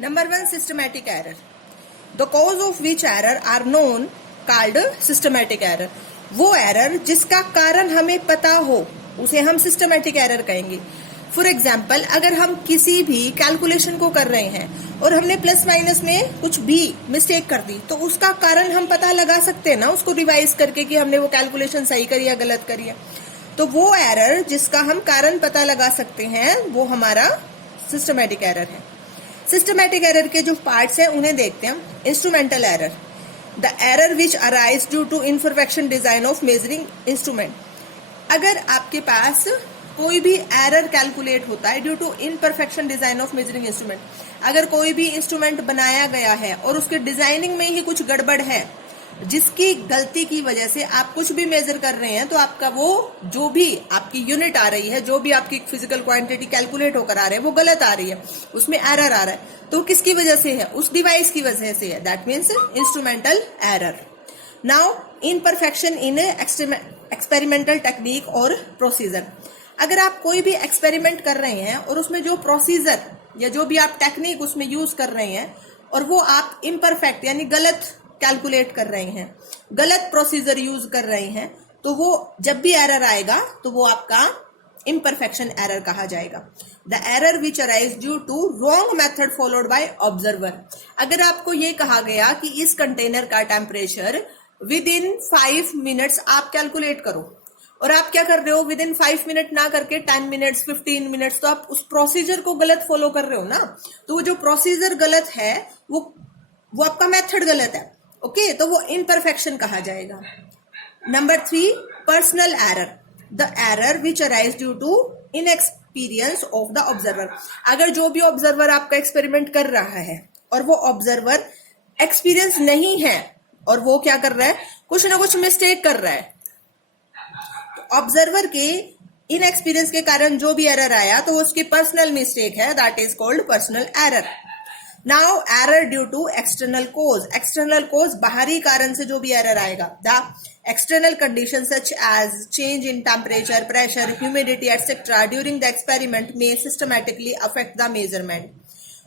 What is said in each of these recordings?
Number one, systematic error. The cause of which error are known called systematic error. वो error जिसका कारण हमें पता हो उसे हम सिस्टमैटिक एरर कहेंगे. फॉर एग्जाम्पल, अगर हम किसी भी कैलकुलेशन को कर रहे हैं और हमने प्लस माइनस में कुछ भी मिस्टेक कर दी, तो उसका कारण हम पता लगा सकते हैं ना, उसको रिवाइज करके कि हमने वो कैलकुलेशन सही करी या गलत करी है. तो वो एरर जिसका हम कारण पता लगा सकते हैं वो हमारा सिस्टमैटिक एरर है. सिस्टमैटिक एरर के जो पार्ट्स हैं उन्हें देखते हैं. Instrumental error, the error which arise due to imperfection design of measuring instrument. अगर आपके पास कोई भी एरर कैलकुलेट होता है due to imperfection design of measuring instrument, अगर कोई भी इंस्ट्रूमेंट बनाया गया है और उसके डिजाइनिंग में ही कुछ गड़बड़ है जिसकी गलती की वजह से आप कुछ भी मेजर कर रहे हैं, तो आपका वो जो भी आपकी यूनिट आ रही है, जो भी आपकी फिजिकल क्वांटिटी कैलकुलेट होकर आ रही है, वो गलत आ रही है, उसमें एरर आ रहा है. तो किसकी वजह से है? उस डिवाइस की वजह से है. That means instrumental error. Now imperfection in experimental technique और प्रोसीजर. अगर आप कोई भी एक्सपेरिमेंट कर रहे हैं और उसमें जो प्रोसीजर या जो भी आप टेक्निक उसमें यूज कर रहे हैं और वो आप इम्परफेक्ट यानी गलत कैलकुलेट कर रहे हैं, गलत प्रोसीजर यूज कर रहे हैं, तो वो जब भी एरर आएगा तो वो आपका इम्परफेक्शन एरर कहा जाएगा. The error which arise due to wrong method followed by observer. अगर आपको ये कहा गया कि इस कंटेनर का टेम्परेचर विद इन 5 मिनट्स आप कैलकुलेट करो और आप क्या कर रहे हो, विद इन 5 मिनट ना करके 10 मिनट्स 15 मिनट्स, तो आप उस प्रोसीजर को गलत फॉलो कर रहे हो ना. तो वो जो प्रोसीजर गलत है वो आपका मेथड गलत है. ओके, तो वो इनपरफेक्शन कहा जाएगा. Number 3, personal error, the error which arise due to inexperience of the observer. अगर जो भी ऑब्जर्वर आपका एक्सपेरिमेंट कर रहा है और वो ऑब्जर्वर एक्सपीरियंस नहीं है और वो क्या कर रहा है, कुछ ना कुछ मिस्टेक कर रहा है, ऑब्जर्वर के इनएक्सपीरियंस के कारण जो भी एरर आया तो वो उसकी पर्सनल मिस्टेक है. That is called personal error. Now error due to external cause. External cause बाहरी कारण से जो भी एरर आएगा. The external condition such as change in temperature, pressure, humidity etcetera during the experiment में सिस्टमैटिकली अफेक्ट द मेजरमेंट.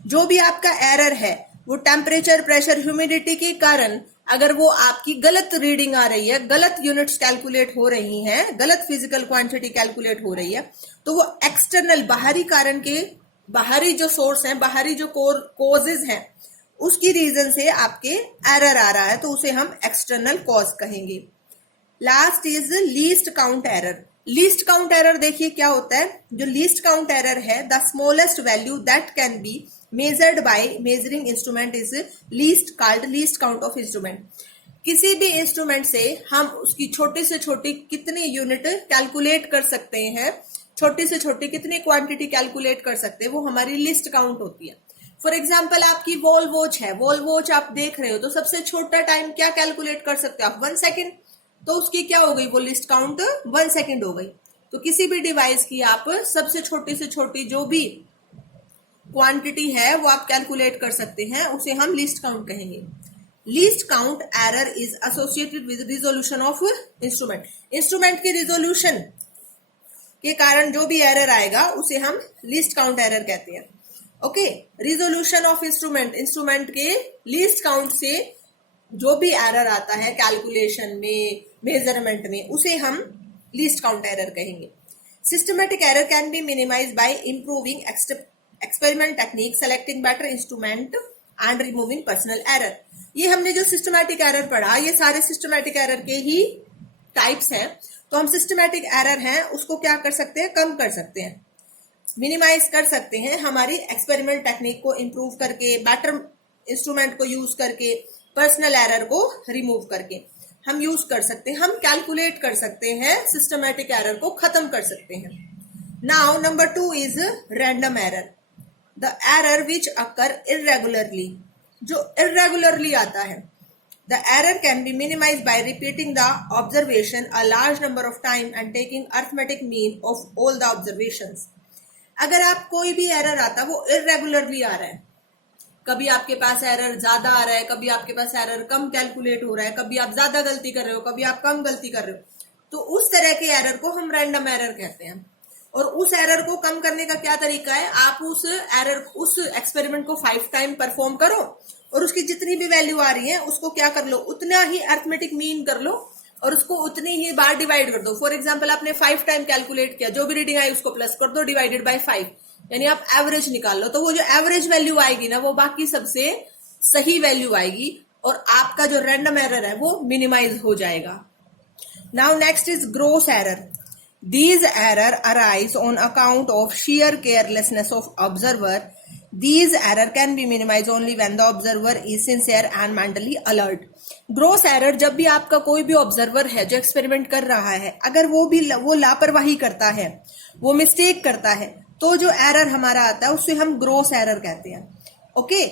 जो भी आपका एरर है वो टेम्परेचर, प्रेशर, ह्यूमिडिटी के कारण अगर वो आपकी गलत रीडिंग आ रही है, गलत यूनिट्स कैलकुलेट हो रही हैं, गलत फिजिकल क्वांटिटी कैलकुलेट हो रही है, तो वो एक्सटर्नल बाहरी कारण के, बाहरी जो सोर्स हैं, बाहरी जो कोजेज हैं, उसकी रीजन से आपके एरर आ रहा है, तो उसे हम एक्सटर्नल कॉज कहेंगे. Last is least count error. Least count error देखिए क्या होता है. जो लीस्ट काउंट एरर है, the smallest value that can be measured by measuring instrument is least called least count of instrument. किसी भी इंस्ट्रूमेंट से हम उसकी छोटी से छोटी कितनी यूनिट कैलकुलेट कर सकते हैं, छोटी से छोटी कितनी क्वांटिटी कैलकुलेट कर सकते हैं, वो हमारी लिस्ट काउंट होती है. फॉर एग्जाम्पल, आपकी वॉल वॉच है, वॉल वॉच आप देख रहे हो, तो सबसे छोटा टाइम क्या कैलकुलेट कर सकते हो आप? 1 सेकेंड. तो उसकी क्या हो गई, वो लिस्ट काउंट 1 सेकेंड हो गई. तो किसी भी डिवाइस की आप सबसे छोटी से छोटी जो भी क्वांटिटी है वो आप कैलकुलेट कर सकते हैं, उसे हम लिस्ट काउंट कहेंगे. Least count error is associated with resolution of instrument. Instrument की रिजोल्यूशन के कारण जो भी एरर आएगा उसे हम लीस्ट काउंट एरर कहते हैं. Okay, resolution of instrument, instrument के लीस्ट काउंट से जो भी एरर आता है कैलकुलेशन में, मेजरमेंट में, उसे हम लीस्ट काउंट एरर कहेंगे. Systematic error can be minimise by improving experiment technique, selecting better instrument and removing personal error. ये हमने जो सिस्टमैटिक एरर पढ़ा, ये सारे सिस्टमैटिक एरर के ही टाइप्स हैं. तो हम सिस्टमैटिक एरर हैं उसको क्या कर सकते हैं, कम कर सकते हैं, मिनिमाइज कर सकते हैं हमारी एक्सपेरिमेंट टेक्निक को इंप्रूव करके, बेटर इंस्ट्रूमेंट को यूज करके, पर्सनल एरर को रिमूव करके हम यूज कर सकते हैं, हम कैलकुलेट कर सकते हैं, सिस्टमैटिक एरर को खत्म कर सकते हैं. Now number 2 is random error, the error which occur irregularly. जो इरेगुलरली आता है, the error can be minimized by repeating the observation a large number of time and taking arithmetic mean of all the observations. अगर आप कोई भी error आता वो irregularly आ रहा है, कभी आपके पास एरर ज्यादा आ रहा है, कभी आपके पास एरर कम कैलकुलेट हो रहा है, कभी आप ज्यादा गलती कर रहे हो, कभी आप कम गलती कर रहे हो, तो उस तरह के एरर को हम रैंडम एरर कहते हैं. और उस एरर को कम करने का क्या तरीका है, आप उस एक्सपेरिमेंट को 5 टाइम परफॉर्म करो और उसकी जितनी भी वैल्यू आ रही है उसको क्या कर लो, उतना ही अरिथमेटिक मीन कर लो और उसको उतनी ही बार डिवाइड कर दो। फॉर एग्जाम्पल आपने 5 टाइम कैलकुलेट किया, जो भी रीडिंग आई उसको प्लस कर दो, डिवाइडेड बाय 5, यानी आप एवरेज निकाल लो। तो वो जो एवरेज वैल्यू आएगी ना, वो बाकी सबसे सही वैल्यू आएगी और आपका जो रैंडम एरर है वो मिनिमाइज हो जाएगा। Now next is gross error. These error arise on account of sheer carelessness of observer. These error can be minimized only when the observer is sincere and mentally alert. Gross error, जब भी आपका कोई भी observer है जो experiment कर रहा है, अगर वो लापरवाही करता है, वो मिस्टेक करता है, तो जो एरर हमारा आता है उससे हम ग्रोस एरर कहते हैं। ओके,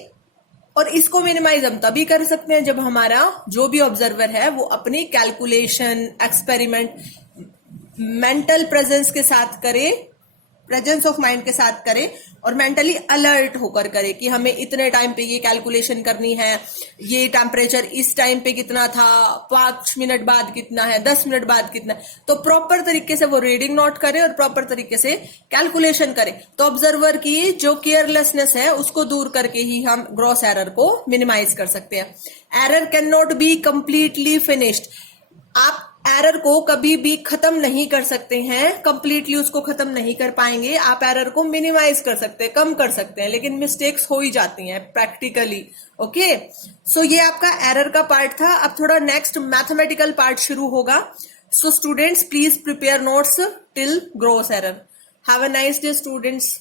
और इसको मिनिमाइज हम तभी कर सकते हैं जब हमारा जो भी ऑब्जर्वर है वो अपनी कैलकुलेशन, एक्सपेरिमेंट मेंटल प्रेजेंस के साथ करे, प्रेजेंस ऑफ माइंड के साथ करे और मेंटली अलर्ट होकर करे कि हमें इतने टाइम पे ये कैलकुलेशन करनी है, ये टेम्परेचर इस टाइम पे कितना था, 5 मिनट बाद कितना है, 10 मिनट बाद कितना है। तो प्रॉपर तरीके से वो रीडिंग नोट करे और प्रॉपर तरीके से कैलकुलेशन करे। तो ऑब्जर्वर की जो केयरलेसनेस है उसको दूर करके ही हम ग्रॉस एरर को मिनिमाइज कर सकते हैं। Error can not be completely finished. आप एरर को कभी भी खत्म नहीं कर सकते हैं, कंप्लीटली उसको खत्म नहीं कर पाएंगे। आप एरर को मिनिमाइज कर सकते हैं, कम कर सकते हैं, लेकिन मिस्टेक्स हो ही जाती हैं प्रैक्टिकली। ओके, सो ये आपका एरर का पार्ट था। अब थोड़ा नेक्स्ट मैथमेटिकल पार्ट शुरू होगा। So students please prepare notes till gross error. Have a nice day students.